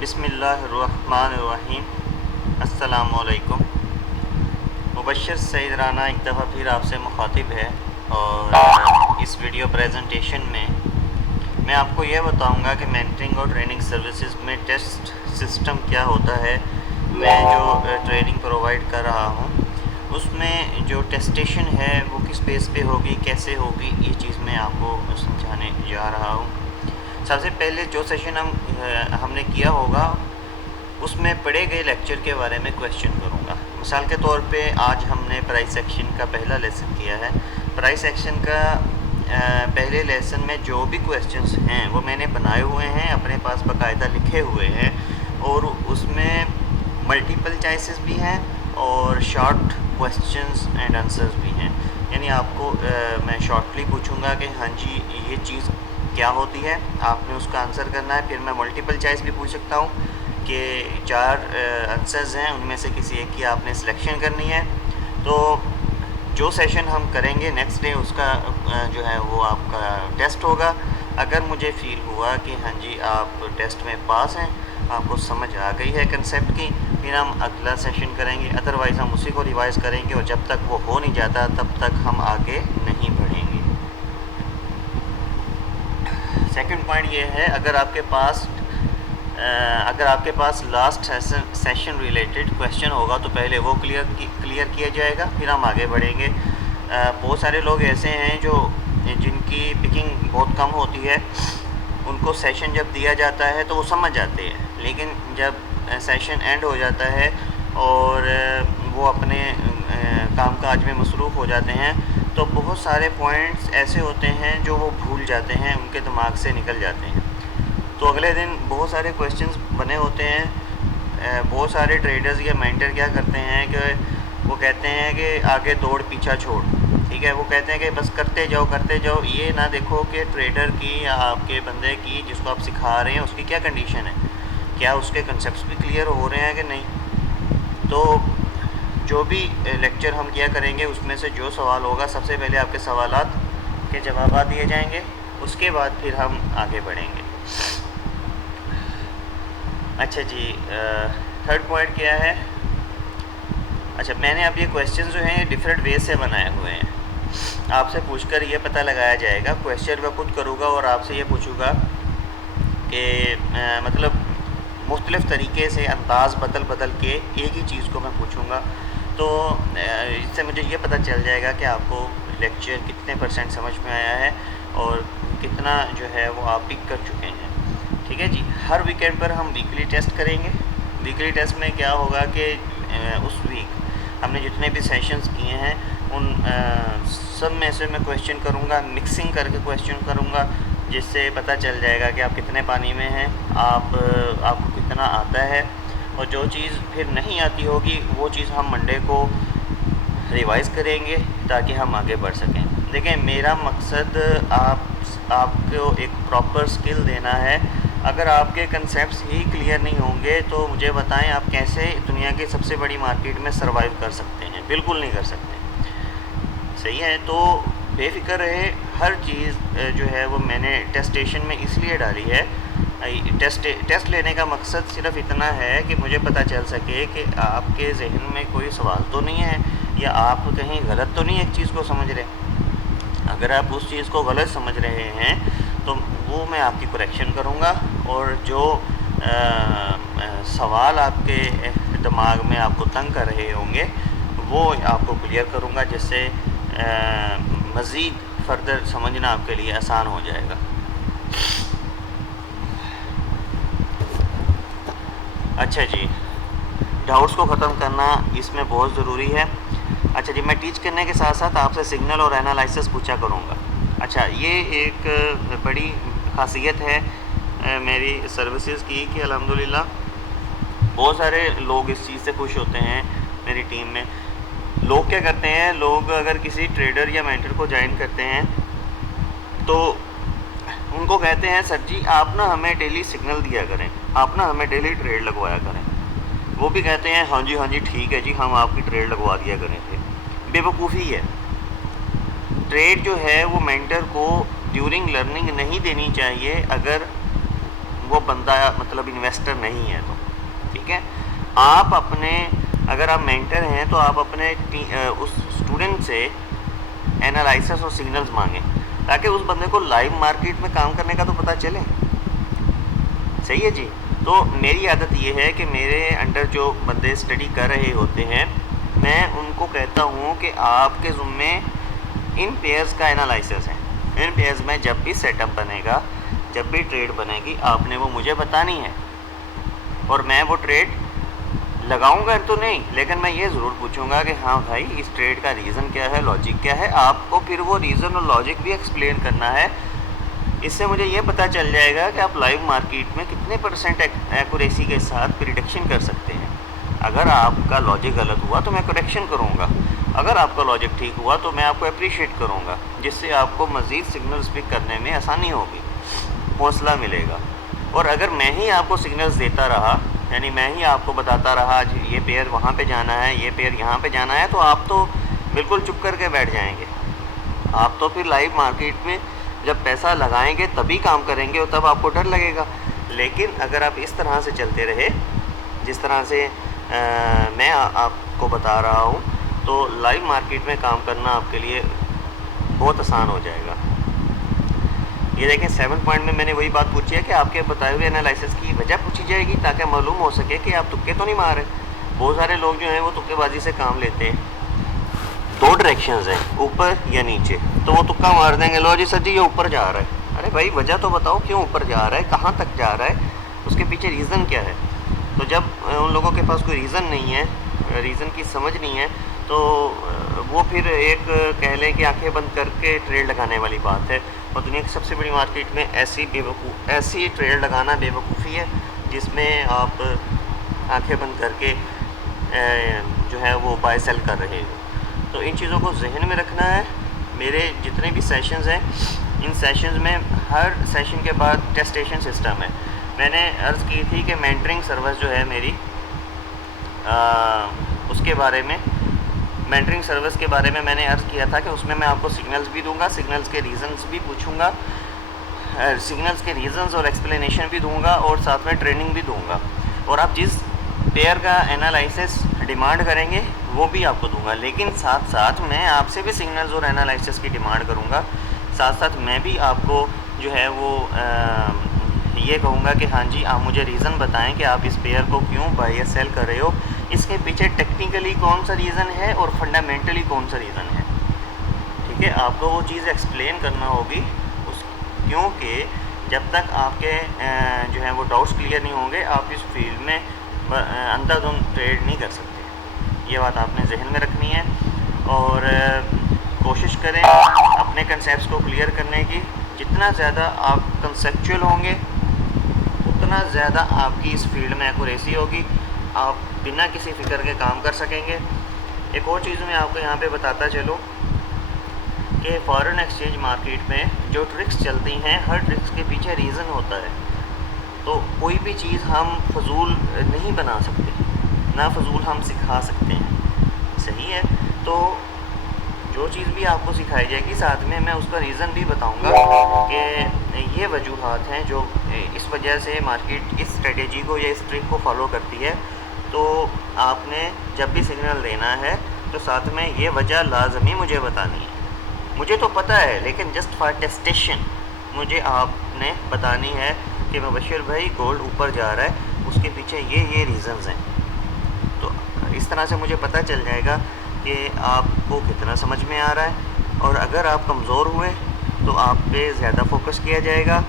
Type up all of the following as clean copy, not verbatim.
बिस्मिल्लाहिर्रहमानिर्रहीम। अस्सलामुअलैकुम। मुबश्शिर सईद राना एक दफ़ा फिर आपसे मुखातिब है और इस वीडियो प्रेजेंटेशन में मैं आपको यह बताऊंगा कि मेंटरिंग और ट्रेनिंग सर्विसेज में टेस्ट सिस्टम क्या होता है। मैं जो ट्रेनिंग प्रोवाइड कर रहा हूँ उसमें जो टेस्टेशन है वो किस बेस पे होगी, कैसे होगी, ये चीज़ मैं आपको समझाने जा रहा हूँ। सबसे पहले जो सेशन हमने किया होगा उसमें पढ़े गए लेक्चर के बारे में क्वेश्चन करूँगा। मिसाल के तौर पे आज हमने प्राइस एक्शन का पहला लेसन किया है। प्राइस एक्शन का पहले लेसन में जो भी क्वेश्चंस हैं वो मैंने बनाए हुए हैं, अपने पास बाकायदा लिखे हुए हैं और उसमें मल्टीपल चॉइसेस भी हैं और शॉर्ट क्वेश्चंस एंड आंसर्स भी हैं। यानी आपको मैं शॉर्टली पूछूंगा कि हाँ जी ये चीज़ क्या होती है, आपने उसका आंसर करना है। फिर मैं मल्टीपल चॉइस भी पूछ सकता हूँ कि 4 आंसर्स हैं, उनमें से किसी एक की आपने सिलेक्शन करनी है। तो जो सेशन हम करेंगे नेक्स्ट डे उसका जो है वो आपका टेस्ट होगा। अगर मुझे फ़ील हुआ कि हाँ जी आप टेस्ट में पास हैं, आपको समझ आ गई है कंसेप्ट की, फिर हम अगला सेशन करेंगे। अदरवाइज़ हम उसी को रिवाइज़ करेंगे और जब तक वो हो नहीं जाता तब तक हम आगे नहीं बढ़ेंगे। सेकंड पॉइंट ये है, अगर आपके पास लास्ट सेशन रिलेटेड क्वेश्चन होगा तो पहले वो क्लियर किया जाएगा, फिर हम आगे बढ़ेंगे। बहुत सारे लोग ऐसे हैं जिनकी पिकिंग बहुत कम होती है, उनको सेशन जब दिया जाता है तो वो समझ जाते हैं, लेकिन जब सेशन एंड हो जाता है और वो अपने काम काज में मसरूफ़ हो जाते हैं तो बहुत सारे पॉइंट्स ऐसे होते हैं जो वो भूल जाते हैं, उनके दिमाग से निकल जाते हैं। तो अगले दिन बहुत सारे क्वेश्चंस बने होते हैं। बहुत सारे ट्रेडर्स या मेंटर क्या करते हैं कि वो कहते हैं कि आगे दौड़ पीछा छोड़, ठीक है। वो कहते हैं कि बस करते जाओ। ये ना देखो कि ट्रेडर की या आपके बंदे की जिसको आप सिखा रहे हैं उसकी क्या कंडीशन है, क्या उसके कंसेप्ट्स भी क्लियर हो रहे हैं कि नहीं। तो जो भी लेक्चर हम किया करेंगे उसमें से जो सवाल होगा सबसे पहले आपके सवालात के जवाब दिए जाएंगे, उसके बाद फिर हम आगे बढ़ेंगे। अच्छा जी, थर्ड पॉइंट क्या है। अच्छा, मैंने अब ये क्वेश्चन जो हैं डिफरेंट वे से बनाए हुए हैं। आपसे पूछकर ये पता लगाया जाएगा, क्वेश्चन मैं खुद करूँगा और आपसे ये पूछूँगा कि मतलब मुख्तलिफ़ तरीके से अंदाज़ बदल के एक ही चीज़ को मैं पूछूँगा। तो इससे मुझे ये पता चल जाएगा कि आपको लेक्चर कितने % समझ में आया है और कितना जो है वो आप पिक कर चुके हैं, ठीक है जी। हर वीकेंड पर हम वीकली टेस्ट करेंगे। वीकली टेस्ट में क्या होगा कि उस वीक हमने जितने भी सेशंस किए हैं उन सब में से मैं क्वेश्चन करूँगा, मिक्सिंग करके क्वेश्चन करूँगा, जिससे पता चल जाएगा कि आप कितने पानी में हैं, आपको कितना आता है। और जो चीज़ फिर नहीं आती होगी वो चीज़ हम मंडे को रिवाइज़ करेंगे ताकि हम आगे बढ़ सकें। देखिए, मेरा मकसद आपको एक प्रॉपर स्किल देना है। अगर आपके कंसेप्ट्स ही क्लियर नहीं होंगे तो मुझे बताएं आप कैसे दुनिया की सबसे बड़ी मार्केट में सर्वाइव कर सकते हैं। बिल्कुल नहीं कर सकते, सही है। तो बेफिक्र रहे, हर चीज़ जो है वो मैंने टेस्टेशन में इसलिए डाली है। टेस्ट लेने का मकसद सिर्फ इतना है कि मुझे पता चल सके कि आपके जहन में कोई सवाल तो नहीं है या आप कहीं गलत तो नहीं एक चीज़ को समझ रहे। अगर आप उस चीज़ को गलत समझ रहे हैं तो वो मैं आपकी करेक्शन करूँगा और जो सवाल आपके दिमाग में आपको तंग कर रहे होंगे वो आपको क्लियर करूँगा, जिससे मज़ीद फर्दर समझना आपके लिए आसान हो जाएगा। अच्छा जी, डाउट्स को ख़त्म करना इसमें बहुत ज़रूरी है। अच्छा जी, मैं टीच करने के साथ साथ आपसे सिग्नल और एनालिसिस पूछा करूँगा। अच्छा, ये एक बड़ी खासियत है मेरी सर्विसेज की कि अल्हम्दुलिल्लाह बहुत सारे लोग इस चीज़ से खुश होते हैं। मेरी टीम में लोग क्या करते हैं, लोग अगर किसी ट्रेडर या मेंटर को ज्वाइन करते हैं तो उनको कहते हैं सर जी आप ना हमें डेली सिग्नल दिया करें, आप ना हमें डेली ट्रेड लगवाया करें। वो भी कहते हैं हाँ जी ठीक है जी, हम आपकी ट्रेड लगवा दिया करेंगे। बेवकूफ़ी है। ट्रेड जो है वो मेंटर को ड्यूरिंग लर्निंग नहीं देनी चाहिए। अगर वो बंदा मतलब इन्वेस्टर नहीं है। तो ठीक है, आप अपने, अगर आप मेंटर हैं तो आप अपने उस स्टूडेंट से एनालिसिस और सिग्नल्स मांगें, ताकि उस बंदे को लाइव मार्केट में काम करने का तो पता चले। सही है जी। तो मेरी आदत ये है कि मेरे अंडर जो बंदे स्टडी कर रहे होते हैं, मैं उनको कहता हूँ कि आपके ज़ुम्मे इन पेयर्स का एनालिसिस है। इन पेयर्स में जब भी सेटअप बनेगा, जब भी ट्रेड बनेगी, आपने वो मुझे बतानी है, और मैं वो ट्रेड लगाऊंगा तो नहीं, लेकिन मैं ये ज़रूर पूछूंगा कि हाँ भाई, इस ट्रेड का रीज़न क्या है, लॉजिक क्या है। आपको फिर वो रीज़न और लॉजिक भी एक्सप्लेन करना है। इससे मुझे ये पता चल जाएगा कि आप लाइव मार्केट में कितने % एक्यूरेसी के साथ प्रिडिक्शन कर सकते हैं। अगर आपका लॉजिक गलत हुआ तो मैं करेक्शन करूँगा, अगर आपका लॉजिक ठीक हुआ तो मैं आपको अप्रिशिएट करूँगा, जिससे आपको मज़ीद सिग्नल्स पिक करने में आसानी होगी, हौसला मिलेगा। और अगर मैं ही आपको सिग्नल्स देता रहा, यानी मैं ही आपको बताता रहा आज ये पेयर वहाँ पे जाना है, ये पेयर यहाँ पे जाना है, तो आप तो बिल्कुल चुप करके बैठ जाएंगे। आप तो फिर लाइव मार्केट में जब पैसा लगाएंगे तभी काम करेंगे, और तब आपको डर लगेगा। लेकिन अगर आप इस तरह से चलते रहे, जिस तरह से मैं आपको बता रहा हूँ, तो लाइव मार्केट में काम करना आपके लिए बहुत आसान हो जाएगा। ये देखें 7 पॉइंट में मैंने वही बात पूछी है कि आपके बताए हुए एनालिसिस की वजह पूछी जाएगी, ताकि मालूम हो सके कि आप तुक्के तो नहीं मार रहे। बहुत सारे लोग जो हैं वो तुक्केबाजी से काम लेते हैं। 2 डायरेक्शंस हैं, ऊपर या नीचे, तो वो तुक्का मार देंगे, लो जी सर जी ये ऊपर जा रहा है। अरे भाई वजह तो बताओ, क्यों ऊपर जा रहा है, कहाँ तक जा रहा है, उसके पीछे रीज़न क्या है। तो जब उन लोगों के पास कोई रीज़न नहीं है, रीज़न की समझ नहीं है, तो वो फिर एक कह लें कि आंखें बंद करके ट्रेड लगाने वाली बात है। और दुनिया की सबसे बड़ी मार्केट में ऐसी ट्रेड लगाना बेवकूफ़ी है, जिसमें आप आंखें बंद करके जो है वो बाय सेल कर रहे हो। तो इन चीज़ों को जहन में रखना है। मेरे जितने भी सेशंस हैं, इन सेशंस में हर सेशन के बाद टेस्टेशन सिस्टम है। मैंने अर्ज़ की थी कि मेंटरिंग सर्विस जो है मेरी, उसके बारे में, मेंटरिंग सर्विस के बारे में मैंने अर्ज़ किया था कि उसमें मैं आपको सिग्नल्स भी दूंगा, सिग्नल्स के रीज़न्स भी पूछूंगा, सिग्नल्स के रीज़न्स और एक्सप्लेनेशन भी दूंगा, और साथ में ट्रेनिंग भी दूंगा। और आप जिस पेयर का एनालिसिस डिमांड करेंगे वो भी आपको दूंगा, लेकिन साथ साथ मैं आपसे भी सिग्नल्स और एनालिसिस की डिमांड करूंगा। साथ साथ मैं भी आपको जो है वो ये कहूँगा कि हाँ जी, आप मुझे रीज़न बताएं कि आप इस पेयर को क्यों बाय या सेल कर रहे हो, इसके पीछे टेक्निकली कौन सा रीज़न है और फंडामेंटली कौन सा रीज़न है। ठीक है, आपको वो चीज़ एक्सप्लेन करना होगी क्योंकि जब तक आपके जो है वो डाउट्स क्लियर नहीं होंगे, आप इस फील्ड में अंधाधुंध ट्रेड नहीं कर सकते। ये बात आपने जहन में रखनी है, और कोशिश करें अपने कंसेप्ट्स को क्लियर करने की। जितना ज़्यादा आप कंसेप्चुअल होंगे, उतना ज़्यादा आपकी इस फील्ड में एक्यूरेसी होगी, आप बिना किसी फ़िक्र के काम कर सकेंगे। एक और चीज़ मैं आपको यहाँ पे बताता चलूँ कि फॉरेन एक्सचेंज मार्केट में जो ट्रिक्स चलती हैं, हर ट्रिक्स के पीछे रीज़न होता है। तो कोई भी चीज़ हम फजूल नहीं बना सकते, ना फजूल हम सिखा सकते हैं। सही है, तो जो चीज़ भी आपको सिखाई जाएगी, साथ में मैं उसका रीज़न भी बताऊंगा कि ये वजूहात हैं जो इस वजह से मार्केट इस स्ट्रेटेजी को या इस ट्रिक को फॉलो करती है। तो आपने जब भी सिग्नल देना है तो साथ में ये वजह लाजमी मुझे बतानी है। मुझे तो पता है, लेकिन जस्ट फॉर टेस्टेशन मुझे आपने बतानी है कि मुबश्शिर भाई गोल्ड ऊपर जा रहा है, उसके पीछे ये रीज़न्स हैं। तो इस तरह से मुझे पता चल जाएगा कि आपको कितना समझ में आ रहा है। और अगर आप कमज़ोर हुए तो आप पे ज़्यादा फोकस किया जाएगा,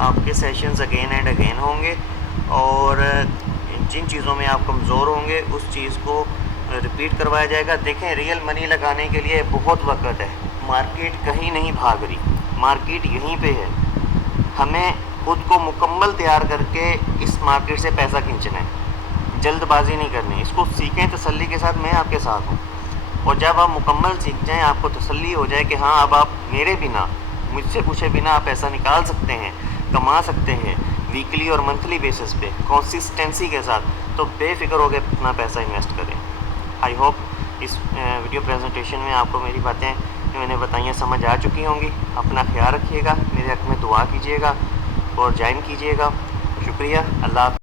आपके सेशंस अगेन एंड अगेन होंगे, और जिन चीज़ों में आप कमज़ोर होंगे उस चीज़ को रिपीट करवाया जाएगा। देखें, रियल मनी लगाने के लिए बहुत वक्त है, मार्केट कहीं नहीं भाग रही, मार्केट यहीं पे है। हमें खुद को मुकम्मल तैयार करके इस मार्केट से पैसा खींचना है, जल्दबाजी नहीं करनी। इसको सीखें तसल्ली के साथ, मैं आपके साथ हूँ। और जब आप मुकम्मल सीख जाएं, आपको तसल्ली हो जाए कि हाँ अब आप मेरे बिना, मुझसे पूछे बिना आप पैसा निकाल सकते हैं, कमा सकते हैं वीकली और मंथली बेसिस पे कंसिस्टेंसी के साथ, तो बेफिक्र हो गए अपना पैसा इन्वेस्ट करें। आई होप इस वीडियो प्रेजेंटेशन में आपको मेरी बातें जो मैंने बताई हैं समझ आ चुकी होंगी। अपना ख्याल रखिएगा, मेरे हक़ में दुआ कीजिएगा और ज्वाइन कीजिएगा। शुक्रिया, अल्लाह।